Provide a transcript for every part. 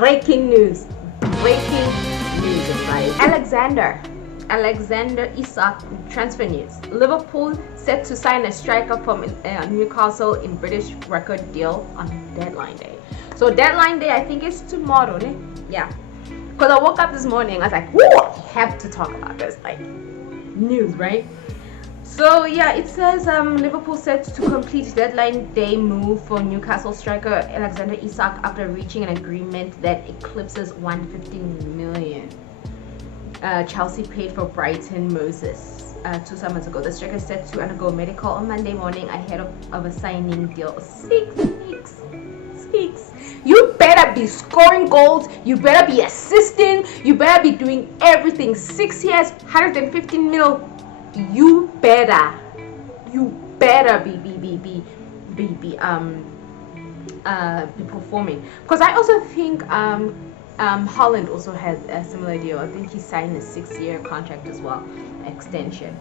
breaking news. Breaking news, everybody. Alexander Isak, transfer news. Liverpool set to sign a striker from Newcastle in British record deal on deadline day. So deadline day, I think it's tomorrow, né? Yeah. Because I woke up this morning, I was like, whoa, I have to talk about this, like, news, right? So yeah, it says Liverpool set to complete deadline day move for Newcastle striker Alexander Isak after reaching an agreement that eclipses 150 million. Chelsea paid for Brighton Moses 2 summers ago. The striker is set to undergo medical on Monday morning ahead of a signing deal. 6 weeks. You better be scoring goals. You better be assisting. You better be doing everything. 6 years, 115 mil. You better be performing. Because I also think Holland also has a similar deal. I think he signed a 6-year contract as well, extension.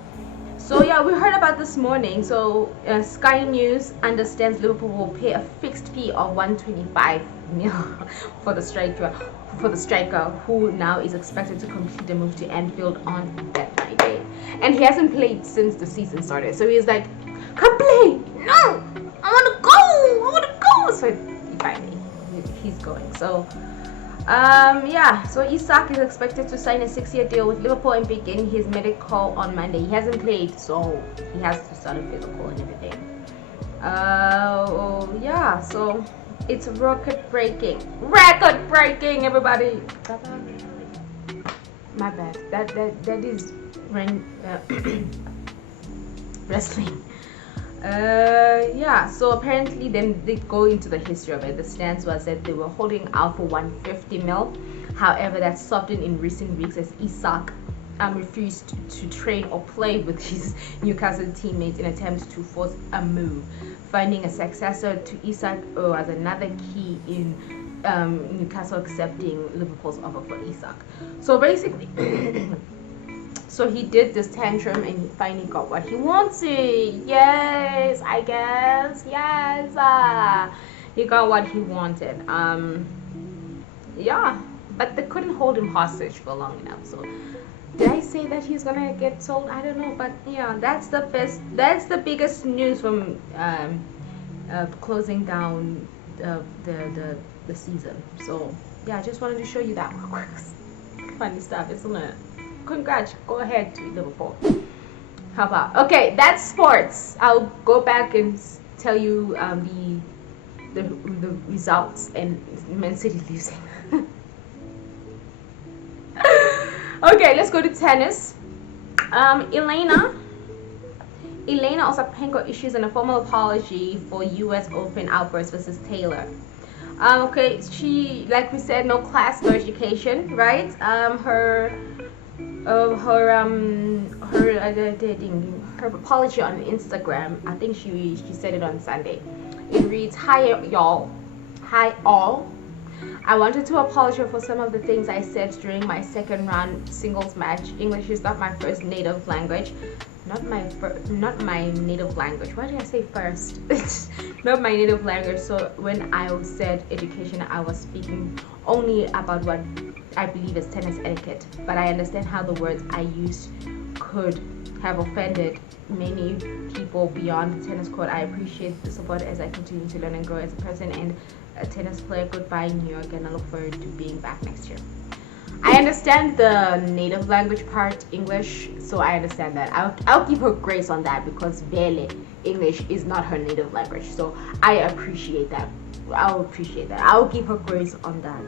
So yeah, we heard about this morning. So Sky News understands Liverpool will pay a fixed fee of 125 mil for the striker, who now is expected to complete the move to Anfield on deadline day. And he hasn't played since the season started. So he's like, come play! No! I wanna go! So finally he's going. So so Isak is expected to sign a 6-year deal with Liverpool and begin his medical on Monday. He hasn't played, so he has to start a physical and everything. So it's record breaking, everybody. My bad. That is wrestling. So apparently then they go into the history of it. The stance was that they were holding out for 150 mil. However, that softened in recent weeks as Isak refused to train or play with his Newcastle teammates in attempts to force a move. Finding a successor to Isak was another key in Newcastle accepting Liverpool's offer for Isak. So basically so he did this tantrum and he finally got what he wanted. Yes, I guess. Yes. He got what he wanted. But they couldn't hold him hostage for long enough. So did I say that he's gonna get sold? I don't know, but yeah, that's the biggest news from closing down the season. So yeah, I just wanted to show you that real quick. Funny stuff, isn't it? Congrats, go ahead to Liverpool. How about? Okay, that's sports. I'll go back and tell you the results and Man City losing. Okay, let's go to tennis. Elena Ostapenko issues an formal apology for U.S. Open outburst versus Taylor. She, like we said, no class, no education, right? Her apology on Instagram, I think she said it on Sunday. It reads, "Hi y'all, hi all. I wanted to apologize for some of the things I said during my second round singles match. English is not my first native language. Not my native language. Why did I say first? Not my native language. So when I said education, I was speaking only about what I believe is tennis etiquette. But I understand how the words I used could have offended many people beyond the tennis court. I appreciate the support as I continue to learn and grow as a person and a tennis player. Goodbye, New York, and I look forward to being back next year." I understand the native language part, English, so I understand that. I'll give her grace on that because Vele, English is not her native language. So I appreciate that. I'll give her grace on that.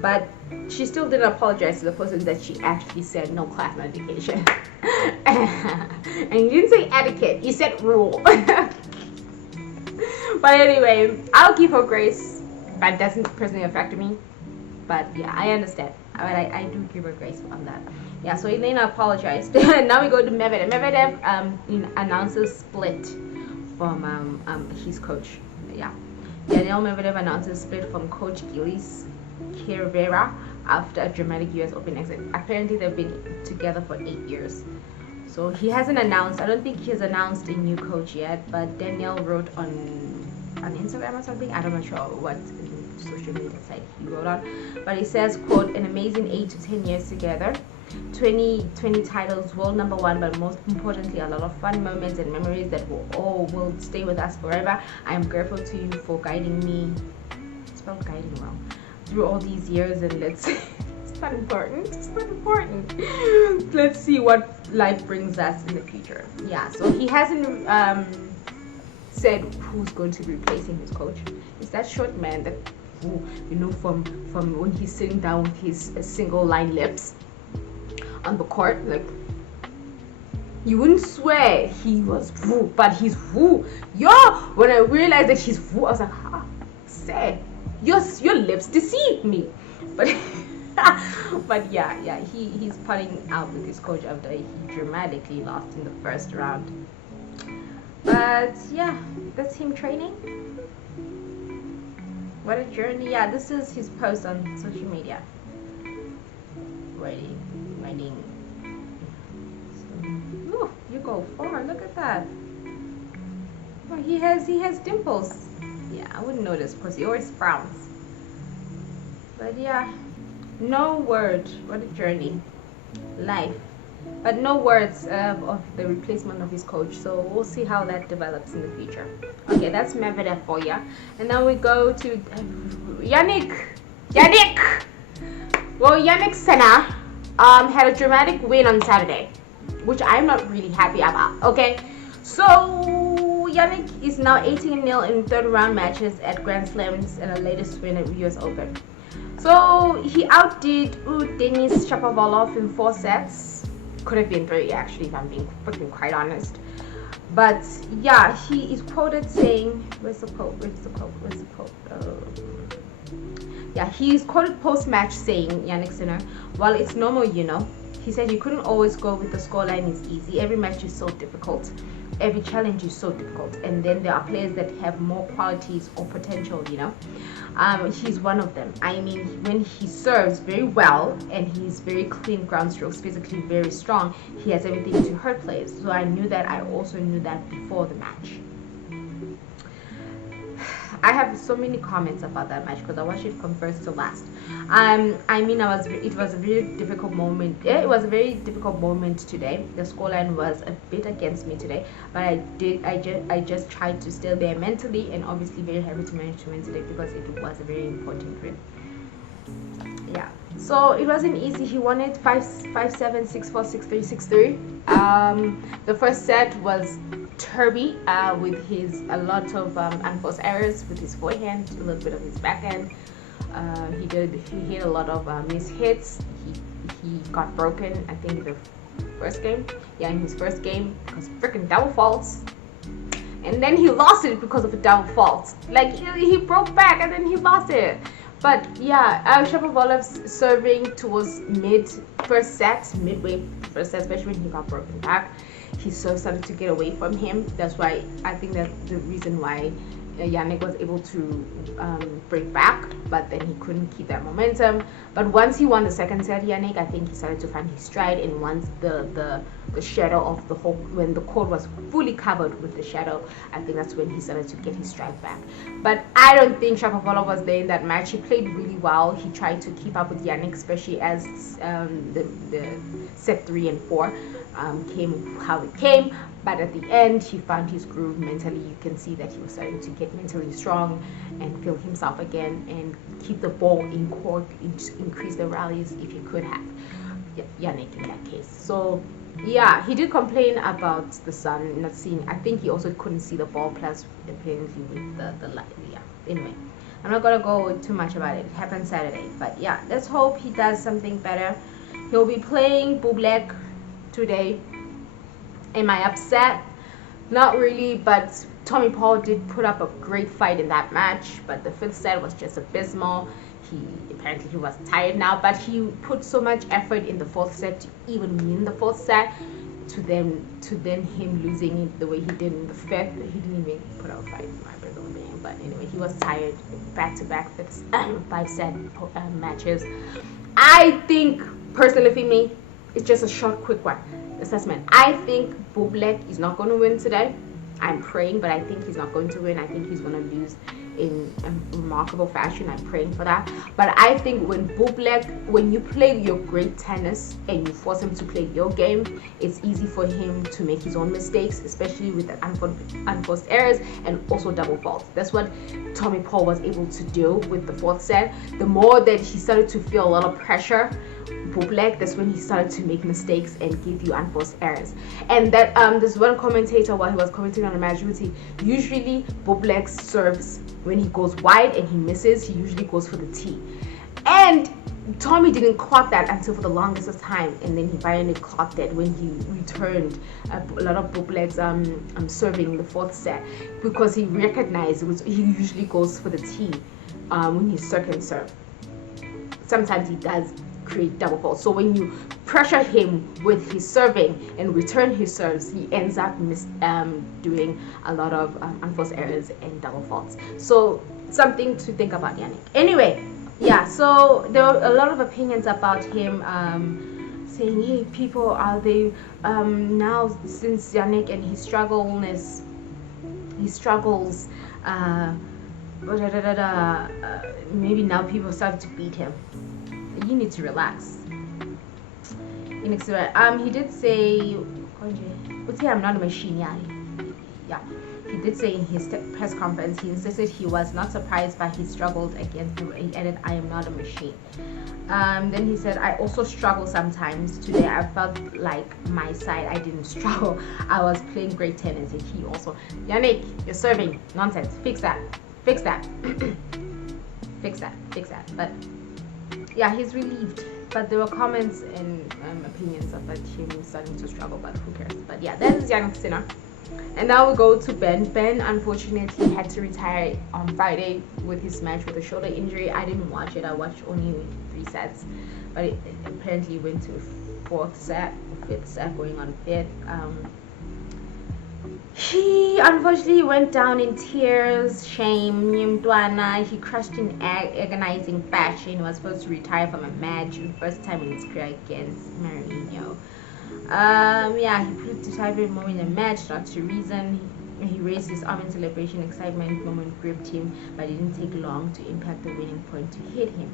But she still didn't apologize to the person that she actually said no class, no education. And you didn't say etiquette, you said rule. But anyway, I'll give her grace. That doesn't personally affect me. But yeah, I understand. But I do give her grace on that. Yeah, so Elena apologized. Now we go to Medvedev. Medvedev announces split from his coach. Yeah. Daniel Medvedev announces split from coach Gilles Rivera after a dramatic US Open exit. Apparently they've been together for 8 years. So he hasn't announced, I don't think he has announced a new coach yet, but Danielle wrote on Instagram or something, I'm not sure what social media site he wrote on. But he says, quote, an amazing 8 to 10 years together, 20 titles, world number one, but most importantly, a lot of fun moments and memories that will stay with us forever. I am grateful to you for guiding me, spelled guiding well, through all these years, and let's it's not important. It's not important. Let's see what life brings us in the future. Yeah, so he hasn't said who's going to be replacing his coach. It's that short man that, from when he's sitting down with his single line lips on the court, like you wouldn't swear he was woo, but he's woo. Yo, when I realized that he's woo, I was like, say, your lips deceived me. But but yeah, he's putting out with his coach after he dramatically lost in the first round. But yeah, that's him training. What a journey. Yeah, this is his post on social media. Writing. So, you go far. Look at that. Oh, he has dimples. Yeah, I wouldn't notice because he always frowns. But yeah, no word. What a journey. Life. But no words of the replacement of his coach. So we'll see how that develops in the future. Okay, that's Medvedev for you. And now we go to Yannick. Well, Yannick Sinner had a dramatic win on Saturday, which I'm not really happy about. Okay, so Yannick is now 18-0 in third round matches at Grand Slams and a latest win at US Open. So he outdid Denis Shapovalov in 4 sets. Could have been 3 actually, if I'm being freaking quite honest. But yeah, he is quoted saying, where's the quote? Yeah, he's quoted post-match saying, Yannick Sinner, while it's normal, he said you couldn't always go with the scoreline is easy. Every match is so difficult. Every challenge is so difficult. And then there are players that have more qualities or potential, He's one of them. I mean, when he serves very well and he's very clean ground strokes, physically very strong, he has everything to hurt players. So I knew that. I also knew that before the match. I have so many comments about that match because I watched it from first to last. It was a very difficult moment. It was a very difficult moment today. The scoreline was a bit against me today, but I just tried to stay there mentally, and obviously very happy to manage to win today because it was a very important win. Yeah. So it wasn't easy. He won it 5-7, 6-4, 6-3, 6-3. The first set was Turby with a lot of unforced errors with his forehand, a little bit of his backhand. He hit a lot of missed hits. He got broken, I think, in the first game. Yeah, in his first game because freaking double faults. And then he lost it because of a double fault. Like he broke back and then he lost it. But yeah, Shapovalov's serving towards midway first set, especially when he got broken back. His serve started to get away from him. That's why I think that's the reason why Yannick was able to break back, but then he couldn't keep that momentum. But once he won the second set, Yannick, I think he started to find his stride. And once the shadow of the whole, when the court was fully covered with the shadow, I think that's when he started to get his stride back. But I don't think Shapovalov was there in that match. He played really well. He tried to keep up with Yannick, especially as the set 3 and 4 came how it came. But at the end, he found his groove mentally. You can see that he was starting to get mentally strong and feel himself again and keep the ball in court, increase the rallies if he could have. Yannick in that case. So yeah, he did complain about the sun not seeing. I think he also couldn't see the ball, plus apparently with the light. Yeah. Anyway, I'm not gonna go too much about it. It happened Saturday, but yeah, let's hope he does something better. He'll be playing Bublik today. Am I upset? Not really, but Tommy Paul did put up a great fight in that match, but the 5th set was just abysmal. He was tired now, but he put so much effort in the 4th set to even win the 4th set, to then him losing it the way he did in the 5th. He didn't even put up a fight in my personal opinion, but anyway, he was tired. Back-to-back 5-set matches. I think, personally for me, it's just a short, quick one. Assessment. I think Bublik is not going to win today. I'm praying, but I think he's not going to win. I think he's going to lose in a remarkable fashion. I'm praying for that. But I think when you play your great tennis and you force him to play your game, it's easy for him to make his own mistakes, especially with the unforced errors and also double faults. That's what Tommy Paul was able to do with the fourth set. The more that he started to feel a lot of pressure, Bublik, that's when he started to make mistakes and give you unforced errors. And that there's one commentator while he was commenting on the match, usually Bublik serves when he goes wide and he misses, he usually goes for the tee. And Tommy didn't clock that until for the longest of time, and then he finally clocked it when he returned a lot of Bublik's serving in the fourth set, because he recognized he usually goes for the tee when he's second serve. Sometimes he does create double faults. So when you pressure him with his serving and return his serves, he ends up doing a lot of unforced errors and double faults. So something to think about, Yannick. Anyway, yeah, so there were a lot of opinions about him saying, hey, people, are they now, since Yannick and his struggles, maybe now people start to beat him. You need to relax. He did say, I'm not a machine, yeah. He did say in his press conference, he insisted he was not surprised by his struggles against him. He added, I am not a machine. Then he said, I also struggle sometimes. Today I felt like my side, I didn't struggle. I was playing great tennis. And he also, Yannick, you're serving nonsense. Fix that. Fix that. Fix that. But yeah, he's relieved. But there were comments and opinions about him starting to struggle, but who cares? But yeah, that is Yannick Sinner. And now we go to Ben. Ben unfortunately had to retire on Friday with his match with a shoulder injury. I didn't watch it. I watched only 3 sets, but it apparently went to 4th set, 5th set, going on 5th. He unfortunately went down in tears, shame, he crushed in agonizing fashion. He was supposed to retire from a match for the first time in his career against Marinho. He proved to type more in the match, not to reason. He raised his arm in celebration, excitement moment gripped him, but it didn't take long to impact the winning point to hit him.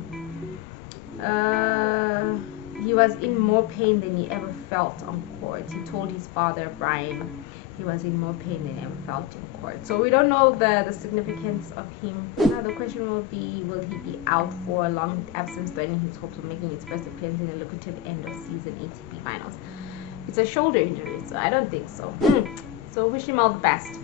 He was in more pain than he ever felt on court. He told his father, Brian, he was in more pain than he ever felt in court. So we don't know the significance of him. Now the question will be, will he be out for a long absence, threatening his hopes of making his first appearance in the lucrative end of season ATP finals? It's a shoulder injury, so I don't think so. So wish him all the best.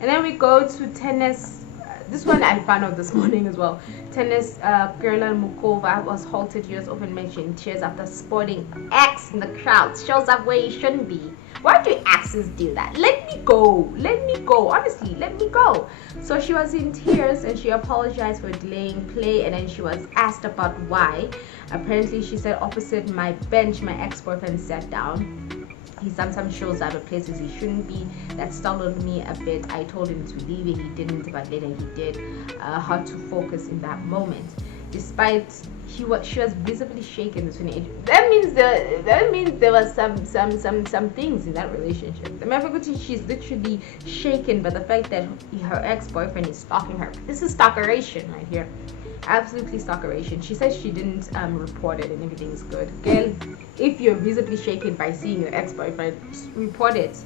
And then we go to tennis. This one I found out this morning as well. Tennis, Gerland Mukova was halted US Open match in tears after spotting X in the crowd. Shows up where he shouldn't be. Why do X's do that? Let me go. Honestly, let me go. So she was in tears and she apologized for delaying play, and then she was asked about why. Apparently she said, opposite my bench, my ex-boyfriend sat down. He sometimes shows up at places he shouldn't be. That startled me a bit. I told him to leave and he didn't, but later he did. Hard to focus in that moment. Despite she was visibly shaken. That means there was some things in that relationship. The Mafaguti, she's literally shaken by the fact that her ex-boyfriend is stalking her. This is stalkeration right here. Absolutely stalkeration. She says she didn't report it and everything is good. Girl, if you're visibly shaken by seeing your ex-boyfriend, report it.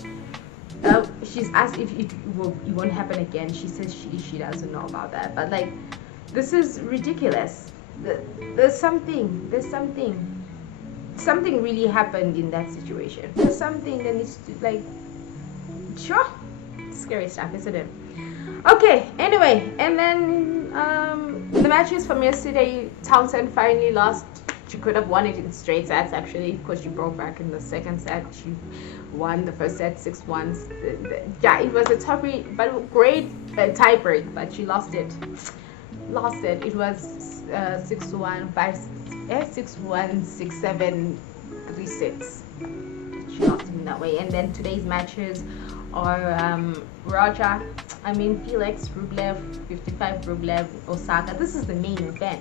She's asked if it won't happen again. She says she doesn't know about that. But like, this is ridiculous. There's something really happened in that situation. There's something that needs to, like, sure, scary stuff, isn't it? Okay, anyway, and then the matches from yesterday, Townsend finally lost. She could have won it in straight sets actually, because she broke back in the second set. She won the first set 6-1. Yeah, it was a tough, but great tie break, but she lost it. It was 6-1, 6-1, 6-7, 3-6. She lost it in that way. And then today's matches are Felix, Rublev, 55 Rublev, Osaka. This is the main event.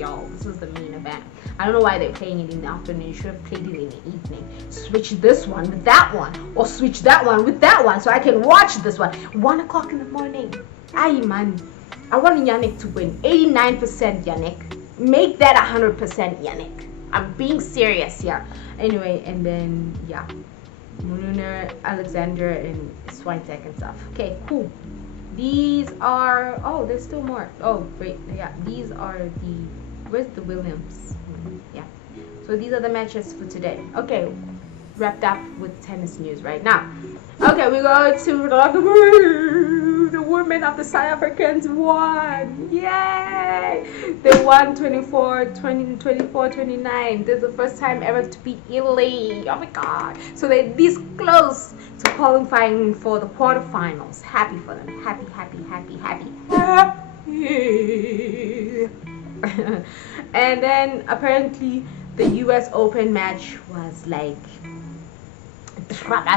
Y'all. This is the main event. I don't know why they're playing it in the afternoon. You should have played it in the evening. Switch this one with that one, or switch that one with that one, so I can watch this one. 1 o'clock in the morning. Aye man, I want Yannick to win. 89% Yannick. Make that 100% Yannick. I'm being serious here. Anyway, and then yeah, Mununer, Alexander, and Swiatek and stuff. Okay, cool. These are, oh, there's still more. Oh, great. Yeah, these are the, where's the Williams? Yeah. So these are the matches for today. Okay, wrapped up with tennis news right now. Okay, we go to rugby. The women of the South Africans won. Yay! They won 24-29. This is the first time ever to beat Italy. Oh my god. So they're this close to qualifying for the quarterfinals. Happy for them. Happy, happy, happy, happy. Happy. And then apparently the US Open match was like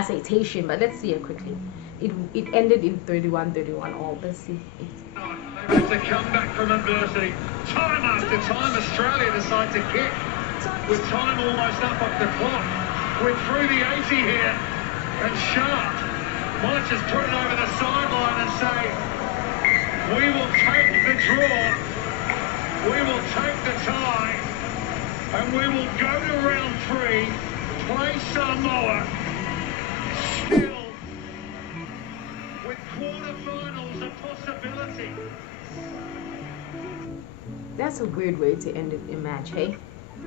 citation, but let's see it quickly. It ended in 31-31 all. Let's see. It's a comeback from adversity. Time after time, Australia decide to kick with time almost up off the clock. We're through the 80 here, and Sharp might just put it over the sideline and say, we will take the draw, we will take the tie, and we will go to round 3, play Samoa, still with quarterfinals a possibility. That's a weird way to end a match, hey?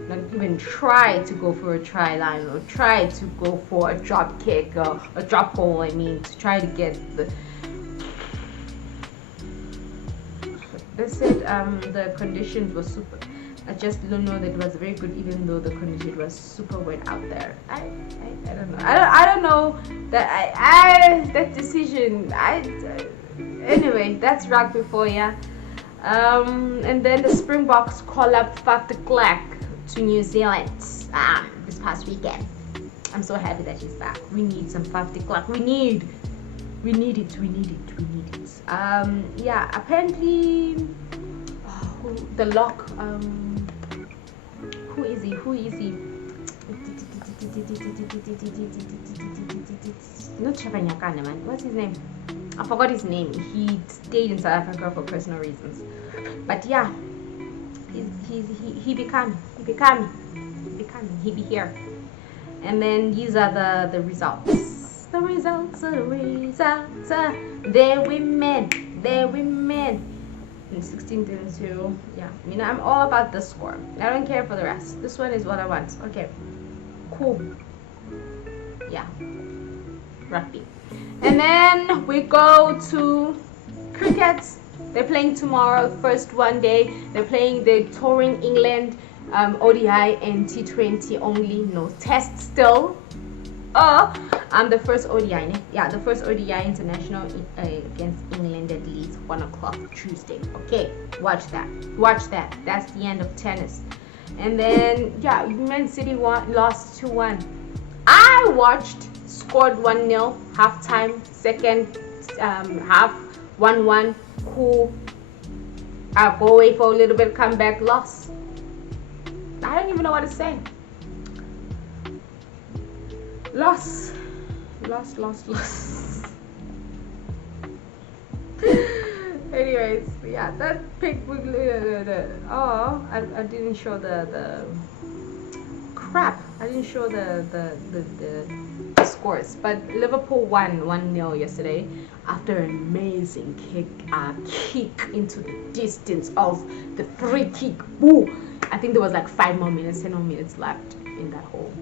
Not even try to go for a try line or try to go for a drop kick or a drop hole, I mean, to try to get the... They said the conditions were super. I just don't know that it was very good, even though the condition was super wet out there. I don't know. I don't know that that decision. Anyway, that's rugby for ya. And then the Springboks call up Faf de Klerk to New Zealand this past weekend. I'm so happy that he's back. We need some Faf de Klerk. We need it. Yeah, apparently the lock, who is he? Not Chabanyakane, man. What's his name? I forgot his name. He stayed in South Africa for personal reasons. But yeah, he be here. And then these are the results. The results. They're women. In 16-2. Yeah, I mean, I'm all about the score. I don't care for the rest. This one is what I want. Okay, cool. Yeah, rugby. And then we go to cricket. They're playing tomorrow, first one day. They're touring England, ODI and T20 only, no test still. The first ODI, the first ODI international against England at Leeds, 1 o'clock Tuesday. Okay, watch that. That's the end of tennis. And then Man City lost 2-1. I watched, scored 1-0 halftime, second half 1-1. Cool. I'll go away for a little bit, come back, lost. I don't even know what to say. Lost. Anyways, yeah, that pick. I didn't show the crap. I didn't show the scores. But Liverpool won 1-0 yesterday after an amazing kick into the distance of the free kick. Woo! I think there was like 10 more minutes left in that hole.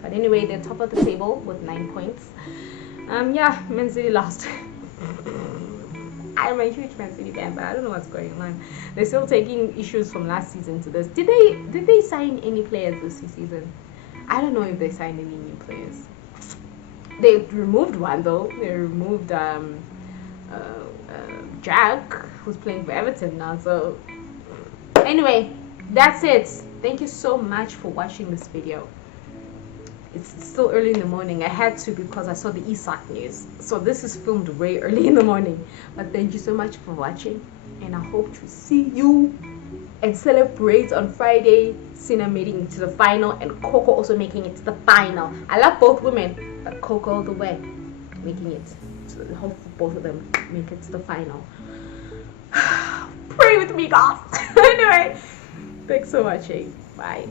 But anyway, they're top of the table with 9 points. Man City lost. I'm a huge Man City fan, but I don't know what's going on. They're still taking issues from last season to this. Did they sign any players this season? I don't know if they signed any new players. They removed one though. They removed Jack, who's playing for Everton now. So anyway, that's it. Thank you so much for watching this video. It's still early in the morning. I had to because I saw the Isak news. So this is filmed way early in the morning. But thank you so much for watching. And I hope to see you and celebrate on Friday. Sina making it to the final and Coco also making it to the final. I love both women, but Coco all the way making it to hope both of them make it to the final. Pray with me, guys. Anyway, thanks for watching. Bye.